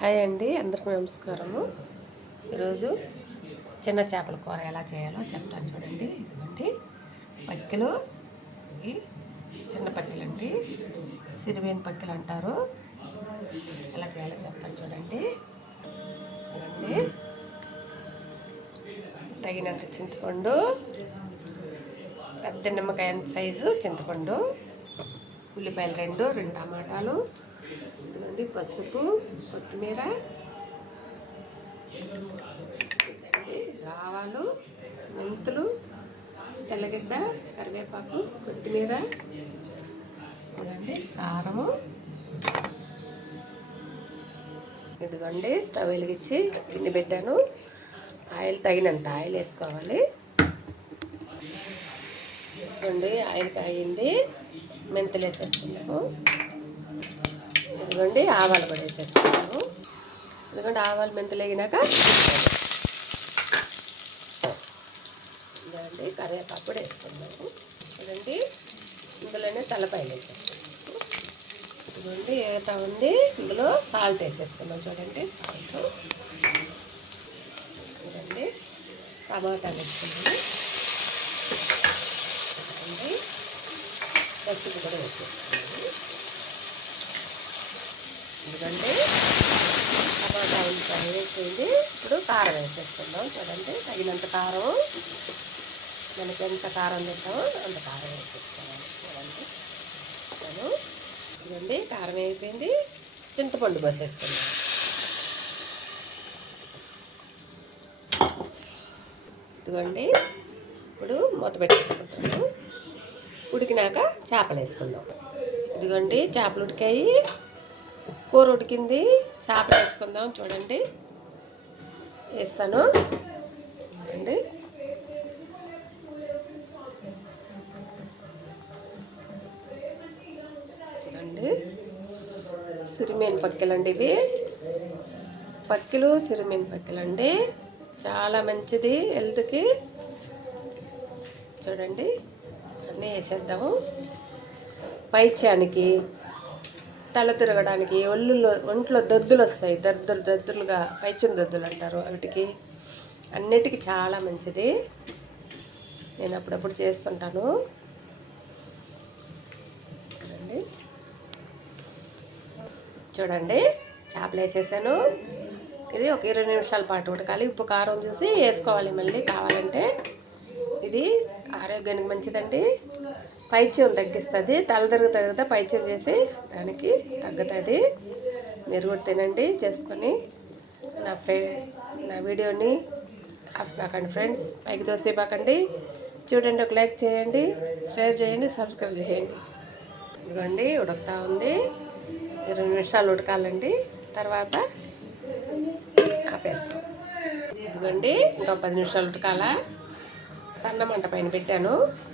Hi అండి, అందరికీ నమస్కారము. ఈరోజు చిన్న చేపల కూర ఎలా చేయాలో చెప్తాను చూడండి. ఇదిగోండి పక్కిలు, ఈ చిన్న పక్కిలండి, సిరివేని పక్కిలు అంటారు. ఎలా చేయాలో చెప్తాను చూడండి. ఇదండి తగినంత చింతపండు, పెద్ద నిమ్మకాయ సైజు చింతపండు, ఉల్లిపాయలు రెండు టమాటాలు, ఇదిగోండి పసుపు, కొత్తిమీర, ఇదండి ఆవాలు, మెంతులు, తెల్లగడ్డ, కరివేపాకు, కొత్తిమీర, ఇదిగోండి కారము. ఇదిగోండి స్టవ్ వెలిగించి గిన్నె పెట్టాను. ఆయిల్ తగినంత ఆయిల్ వేసుకోవాలి. ఇదిగోండి ఆయిల్ కాగింది, మెంతులు వేసేసుకున్నాము. ఇదిగోండి ఆవాలు కూడా వేసేసుకున్నాము. ఇదిగోండి ఆవాలు మెంతులు వేగినాక ఇదిగోండి కరివేపాకు కూడా వేసుకున్నాము. ఇదిగోండి ఇందులోనే తలపాయలు వేసేసుకున్నాము. ఇదిగోండి ఏతా ఉంది, ఇందులో సాల్ట్ వేసేసుకున్నాం చూడండి. సాల్ట్, ఇదండి టమాటాలు వేసుకున్నాము. ఇదండి పసుపు కూడా వేసేసుకున్నాము. ఎందుకంటే టమాటా ఉల్లిపాయ వేసేది. ఇప్పుడు కారం వేసేసుకుందాం చూడండి. తగినంత కారం, మనకి ఎంత కారం తింటామో అంత కారం వేసేసుకోవాలి చూడండి. ఇదండి కారం అయిపోయింది. చింతపండు పోసేసుకుందాం. ఇదిగోండి ఇప్పుడు మూత పెట్టేసుకుంటాము. ఉడికినాక చేపలు వేసుకుందాం. ఇదిగోండి చేపలు ఉడికాయి, కూర ఉడికింది. చేపలు వేసుకుందాం చూడండి. వేస్తాను అండి. చూడండి సిరిమేను పక్కిలండి ఇవి. పక్కిలు సిరిమేను పక్కిలండి, చాలా మంచిది హెల్త్కి. చూడండి అన్నీ వేసేద్దాము. పైత్యానికి, తల తిరగడానికి, ఒంట్లో దద్దులు వస్తాయి, దద్దులుగా పైచ్యం దద్దులు అంటారు. వాటికి అన్నిటికీ చాలా మంచిది. నేను అప్పుడప్పుడు చేస్తుంటాను. చూడండి చేపలు వేసేసాను. ఇది ఒక 20 నిమిషాల పాటు ఉడకాలి. ఉప్పు కారం చూసి వేసుకోవాలి మళ్ళీ కావాలంటే. ఇది ఆరోగ్యానికి మంచిదండి, పైత్యం తగ్గిస్తుంది. తల తిరుగుతుంది కదా, పైత్యం చేసి దానికి తగ్గుతుంది. మీరు కూడా తినండి చేసుకొని. నా వీడియోని ఆపకండి ఫ్రెండ్స్, పైకి దోసేపాకండి. చూడండి, ఒక లైక్ చేయండి, షేర్ చేయండి, సబ్స్క్రైబ్ చేయండి. ఇదిగోండి ఉడుకుతా ఉంది. 20 నిమిషాలు ఉడకాలండి, తర్వాత ఆపేస్తాం. ఇదిగోండి ఇంకా 10 నిమిషాలు ఉడకాల. సన్న మంట పైన పెట్టాను.